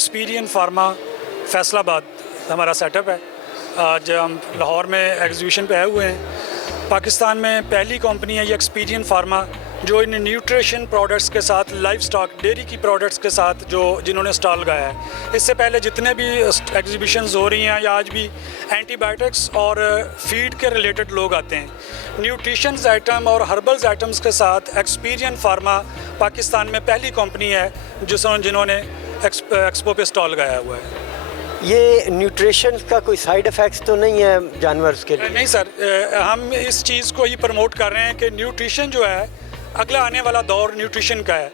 Experian pharma Faisalabad हमारा setup है। आज हम लाहौर में एग्जीबिशन पे आए हुए हैं। पाकिस्तान में पहली कंपनी है ये एक्सपीरियन फार्मा जो इन न्यूट्रिशन प्रोडक्ट्स के साथ लाइफ स्टॉक डेयरी की प्रोडक्ट्स के साथ जिन्होंने स्टॉल लगाया है। इससे पहले जितने भी एग्जीबिशंस हो रही हैं या आज भी एंटीबायोटिक्स और फीड के रिलेटेड लोग आते हैं। न्यूट्रिशंस आइटम और हर्बल्स आइटम्स के साथ एक्सपीरियन फार्मा पाकिस्तान में पहली कंपनी है जिन्होंने एक्सपो पे स्टॉल लगाया हुआ है। ये न्यूट्रिशन का कोई साइड इफ़ेक्ट्स तो नहीं है जानवर्स के लिए? नहीं सर, हम इस चीज़ को ही प्रमोट कर रहे हैं कि न्यूट्रिशन जो है अगला आने वाला दौर न्यूट्रिशन का है।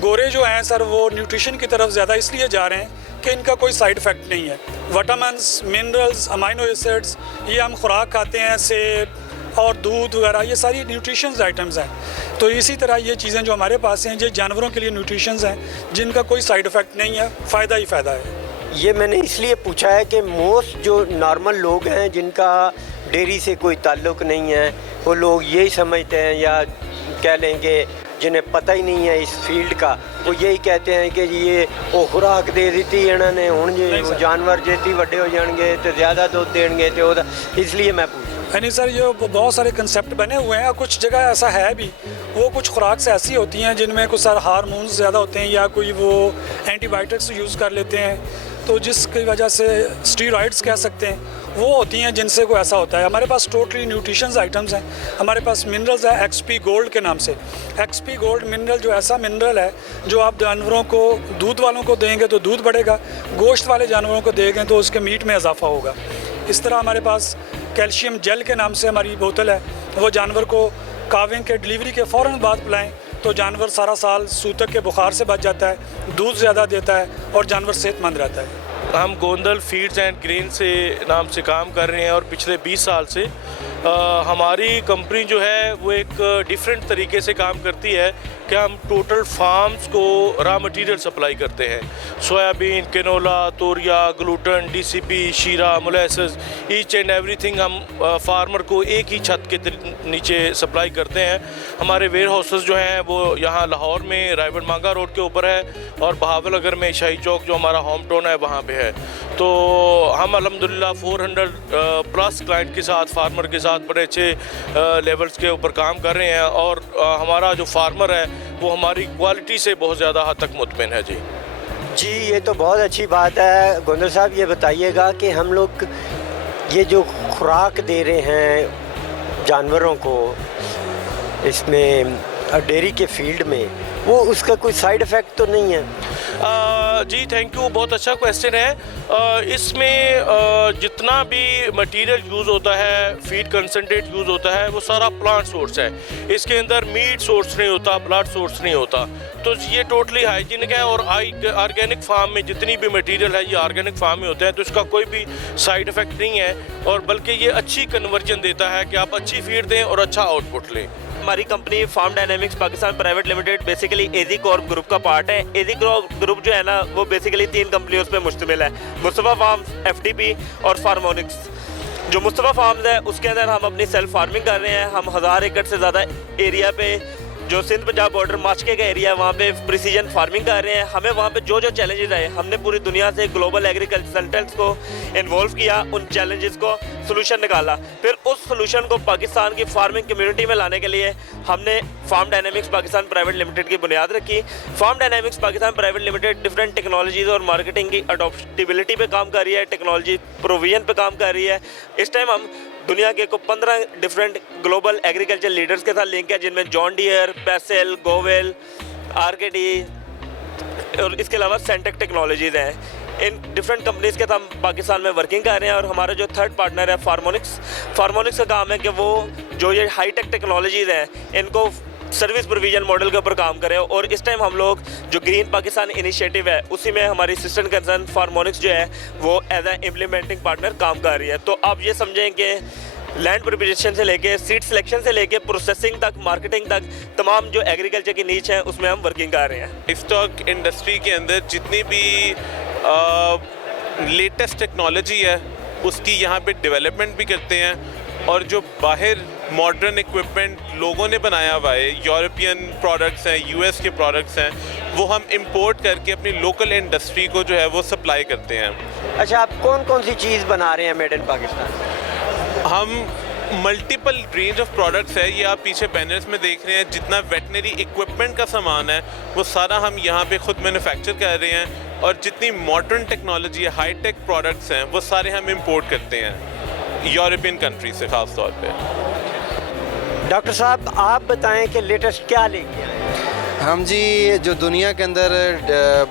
गोरे जो हैं सर वो न्यूट्रिशन की तरफ ज़्यादा इसलिए जा रहे हैं कि इनका कोई साइड इफ़ेक्ट नहीं है। विटामिन्स, मिनरल्स, अमाइनो एसिड्स ये हम खुराक खाते हैं, सेब और दूध वगैरह ये सारी न्यूट्रिशंस आइटम्स हैं। तो इसी तरह ये चीज़ें जो हमारे पास हैं ये जानवरों के लिए न्यूट्रिशंस हैं जिनका कोई साइड इफ़ेक्ट नहीं है, फ़ायदा ही फ़ायदा है। ये मैंने इसलिए पूछा है कि मोस्ट जो नॉर्मल लोग हैं जिनका डेयरी से कोई ताल्लुक़ नहीं है वो लोग यही समझते हैं या कह लेंगे जिन्हें पता ही नहीं है इस फील्ड का, वो यही कहते हैं कि ये वो खुराक दे दी इन्होंने हुण जो जानवर जेती वड्डे हो जाएंगे तो ज़्यादा दूध देंगे तो इसलिए मैं पूछूँ। नहीं सर, ये बहुत सारे कंसेप्ट बने हुए हैं और कुछ जगह ऐसा है भी। वो कुछ खुराक से ऐसी होती हैं जिनमें कुछ सारे हार्मोन्स ज़्यादा होते हैं या कोई वो एंटीबायोटिक्स यूज़ कर लेते हैं तो जिसकी वजह से स्टीरॉइड्स कह सकते हैं वो होती हैं जिनसे कोई ऐसा होता है। हमारे पास टोटली न्यूट्रिशंस आइटम्स हैं। हमारे पास मिनरल्स है एक्सपी गोल्ड के नाम से। एक्सपी गोल्ड मिनरल जो ऐसा मिनरल है जो आप जानवरों को दूध वालों को देंगे तो दूध बढ़ेगा, गोश्त वाले जानवरों को देंगे तो उसके मीट में इजाफा होगा। इस तरह हमारे पास कैल्शियम जेल के नाम से हमारी बोतल है, वो जानवर को काविंग के डिलीवरी के फ़ौरन बाद पिलाएँ तो जानवर सारा साल सूतक के बुखार से बच जाता है, दूध ज़्यादा देता है और जानवर सेहतमंद रहता है। हम गोंदल फीड्स एंड ग्रेन से नाम से काम कर रहे हैं और पिछले 20 साल से हमारी कंपनी जो है वो एक डिफरेंट तरीके से काम करती है कि हम टोटल फार्म्स को रॉ मटेरियल सप्लाई करते हैं। सोयाबीन, कैनोला, तोरिया, ग्लूटन, डीसीपी, शीरा, मोलेसेस, ईच एंड एवरीथिंग हम फार्मर को एक ही छत के नीचे सप्लाई करते हैं। हमारे वेयर हाउसेस जो हैं वो यहाँ लाहौर में रायबड़ मांगा रोड के ऊपर है और बहावलनगर में शाही चौक जो हमारा होम टाउन है वहाँ पे है। तो हम अल्हम्दुलिल्लाह 400 प्लस क्लाइंट के साथ, फार्मर के साथ बड़े अच्छे लेवल्स के ऊपर काम कर रहे हैं और हमारा जो फार्मर है वो हमारी क्वालिटी से बहुत ज़्यादा हद तक मुतमिन है। जी, ये तो बहुत अच्छी बात है। गोंदल साहब ये बताइएगा कि हम लोग ये जो खुराक दे रहे हैं जानवरों को इसमें डेयरी के फील्ड में, वो उसका कोई साइड इफ़ेक्ट तो नहीं है? जी थैंक यू, बहुत अच्छा क्वेश्चन है। इसमें जितना भी मटेरियल यूज़ होता है, फीड कंसनट्रेट यूज़ होता है, वो सारा प्लांट सोर्स है। इसके अंदर मीट सोर्स नहीं होता, ब्लड सोर्स नहीं होता। तो ये टोटली हाइजीनिक है और ऑर्गेनिक फार्म में जितनी भी मटेरियल है ये ऑर्गेनिक फार्म में होते हैं, तो इसका कोई भी साइड इफ़ेक्ट नहीं है और बल्कि ये अच्छी कन्वर्जन देता है कि आप अच्छी फीड दें और अच्छा आउटपुट लें। हमारी company Pharm Dynamics Pakistan private limited basically AG corp group का पार्ट है। एजी ग्रुप जो है ना वो बेसिकली 3 कंपनियों पे मुश्तमिल है, मुस्तफ़ा फार्म्स, एफटीपी और फार्मोनिक्स। जो मुस्तफ़ा फार्म्स है उसके अंदर हम अपनी सेल्फ फार्मिंग कर रहे हैं। हम 1000 एकड़ से ज़्यादा एरिया पे जो सिंध पंजाब बॉर्डर माचके का एरिया है वहाँ पे प्रिसीजन फार्मिंग कर रहे हैं। हमें वहाँ पे जो चैलेंजेस आए हमने पूरी दुनिया से ग्लोबल एग्रीकल्चर कंसल्टेंट्स को इन्वॉल्व किया, उन चैलेंजेस को सोल्यूशन निकाला। फिर उस सोल्यूशन को पाकिस्तान की फार्मिंग कम्युनिटी में लाने के लिए हमने Pharm Dynamics Pakistan private Limited की बुनियाद रखी। Pharm Dynamics Pakistan private Limited different technologies और मार्केटिंग की अडॉप्टेबिलिटी पे काम कर रही है, टेक्नोलॉजी प्रोविजन पे काम कर रही है। इस टाइम हम दुनिया के को 15 डिफरेंट ग्लोबल एग्रीकल्चर लीडर्स के साथ लिंक है जिनमें जॉन डियर, पेसेल, गोवेल, आरकेडी और इसके अलावा सेंटेक टेक्नोलॉजीज़ हैं। इन डिफरेंट कंपनीज़ के साथ हम पाकिस्तान में वर्किंग कर रहे हैं और हमारा जो थर्ड पार्टनर है फार्मोनिक्स का काम है कि वो जो ये हाईटेक टेक्नोलॉजीज़ हैं इनको सर्विस प्रोविजन मॉडल के ऊपर काम करें। और इस टाइम हम लोग जो ग्रीन पाकिस्तान इनिशिएटिव है उसी में हमारी असिस्टेंट कंसर्न फार्मोनिक्स जो है वो एज ए इम्प्लीमेंटिंग पार्टनर काम कर रही है। तो आप ये समझें कि लैंड प्रिपरेशन से लेके सीड सिलेक्शन से लेके प्रोसेसिंग तक, मार्केटिंग तक, तमाम जो एग्रीकल्चर की नीच है उसमें हम वर्किंग कर रहे हैं। स्टॉक इंडस्ट्री के अंदर जितनी भी लेटेस्ट टेक्नोलॉजी है उसकी यहाँ पे डेवलपमेंट भी करते हैं और जो बाहर मॉडर्न इक्विपमेंट लोगों ने बनाया हुआ है, यूरोपियन प्रोडक्ट्स हैं, यूएस के प्रोडक्ट्स हैं, वो हम इंपोर्ट करके अपनी लोकल इंडस्ट्री को जो है वो सप्लाई करते हैं। अच्छा, आप कौन कौन सी चीज़ बना रहे हैं मेड इन पाकिस्तान? हम मल्टीपल रेंज ऑफ प्रोडक्ट्स है, ये आप पीछे बैनर्स में देख रहे हैं, जितना वेटनरी इक्विपमेंट का सामान है वो सारा हम यहाँ पे खुद मैन्युफैक्चर कर रहे हैं, और जितनी मॉडर्न टेक्नोलॉजी है, हाई टेक प्रोडक्ट्स हैं, वो सारे हम इंपोर्ट करते हैं यूरोपियन कंट्री से ख़ास तौर पे। डॉक्टर साहब, आप बताएं कि लेटेस्ट क्या लेके आए? हम जी जो दुनिया के अंदर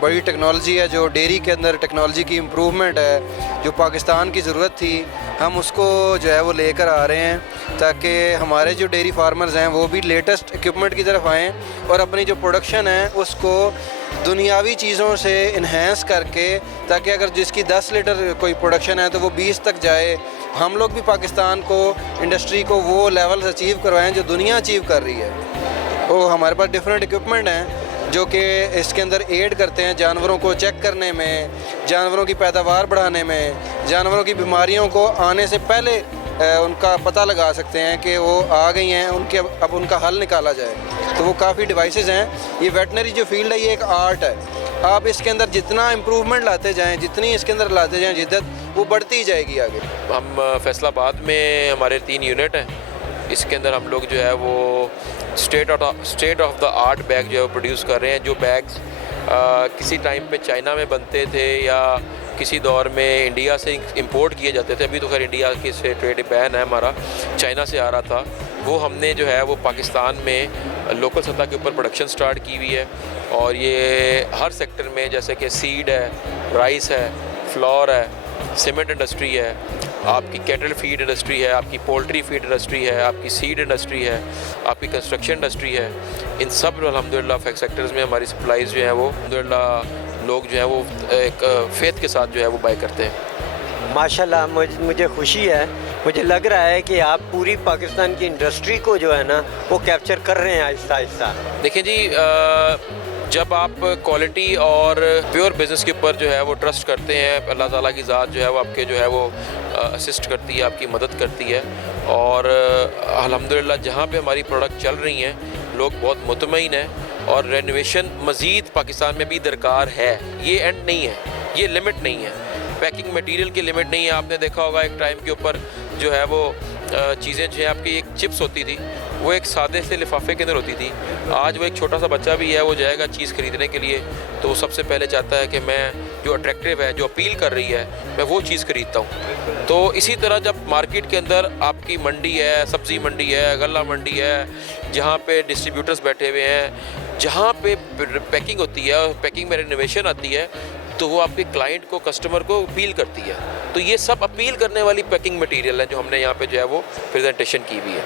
बड़ी टेक्नोलॉजी है, जो डेयरी के अंदर टेक्नोलॉजी की इम्प्रूवमेंट है, जो पाकिस्तान की ज़रूरत थी, हम उसको जो है वो लेकर आ रहे हैं ताकि हमारे जो डेयरी फार्मर्स हैं वो भी लेटेस्ट इक्विपमेंट की तरफ आएँ और अपनी जो प्रोडक्शन है उसको दुनियावी चीज़ों से इन्हेंस करके, ताकि अगर जिसकी 10 लीटर कोई प्रोडक्शन है तो वो 20 तक जाए। हम लोग भी पाकिस्तान को, इंडस्ट्री को वो लेवल अचीव करवाएं जो दुनिया अचीव कर रही है। तो हमारे पास डिफरेंट इक्विपमेंट हैं जो कि इसके अंदर एड करते हैं जानवरों को चेक करने में, जानवरों की पैदावार बढ़ाने में, जानवरों की बीमारियों को आने से पहले उनका पता लगा सकते हैं कि वो आ गई हैं, अब उनका हल निकाला जाए। तो वो काफ़ी डिवाइसेस हैं। ये वेटनरी जो फील्ड है ये एक आर्ट है, आप इसके अंदर जितना इम्प्रूवमेंट लाते जाएँ, जितनी इसके अंदर लाते जाएँ जिद्दत, वो बढ़ती जाएगी आगे। हम फैसलाबाद में हमारे 3 यूनिट हैं, इसके अंदर हम लोग जो है वो state of the art bag जो है वो प्रोड्यूस कर रहे हैं। जो बैग्स किसी टाइम पे चाइना में बनते थे या किसी दौर में इंडिया से इंपोर्ट किए जाते थे, अभी तो खैर इंडिया के से ट्रेड बैन है हमारा, चाइना से आ रहा था, वो हमने जो है वो पाकिस्तान में लोकल सतह के ऊपर प्रोडक्शन स्टार्ट की हुई है। और ये हर सेक्टर में, जैसे कि सीड है, राइस है, फ्लोर है, सीमेंट इंडस्ट्री है, आपकी कैटल फीड इंडस्ट्री है, आपकी पोल्ट्री फीड इंडस्ट्री है, आपकी सीड इंडस्ट्री है, आपकी कंस्ट्रक्शन इंडस्ट्री है, इन सब अल्हम्दुलिल्लाह सेक्टर्स में हमारी सप्लाईज़ जो है वो अल्हम्दुलिल्लाह लोग जो है वो एक फेथ के साथ जो है वो बाय करते हैं। माशाल्लाह, मुझे खुशी है। मुझे लग रहा है कि आप पूरी पाकिस्तान की इंडस्ट्री को जो है ना वो कैप्चर कर रहे हैं आहिस्ता आहिस्ता। देखिए जी, जब आप क्वालिटी और प्योर बिज़नेस के ऊपर जो है वो ट्रस्ट करते हैं, अल्लाह ताला की ज़ात जो है वो आपके जो है वो असिस्ट करती है, आपकी मदद करती है। और अल्हम्दुलिल्लाह जहाँ पे हमारी प्रोडक्ट चल रही हैं, लोग बहुत मुतमईन हैं। और रेनोवेशन मज़ीद पाकिस्तान में भी दरकार है, ये एंड नहीं है, ये लिमिट नहीं है, पैकिंग मटेरियल की लिमिट नहीं है। आपने देखा होगा एक टाइम के ऊपर जो है वो चीज़ें जो है आपकी एक चिप्स होती थी, वो एक सादे से लिफाफे के अंदर होती थी। आज वो एक छोटा सा बच्चा भी है, वो जाएगा चीज़ ख़रीदने के लिए तो वो सबसे पहले चाहता है कि मैं जो अट्रैक्टिव है, जो अपील कर रही है, मैं वो चीज़ ख़रीदता हूँ। तो इसी तरह जब मार्केट के अंदर आपकी मंडी है, सब्ज़ी मंडी है, गल्ला मंडी है, जहाँ पे डिस्ट्रीब्यूटर्स बैठे हुए हैं, जहाँ पे पैकिंग होती है और पैकिंग में रिनोवेशन आती है, तो वो आपके क्लाइंट को, कस्टमर को अपील करती है। तो ये सब अपील करने वाली पैकिंग मटेरियल है जो हमने यहाँ पे जो है वो प्रेजेंटेशन की हुई है।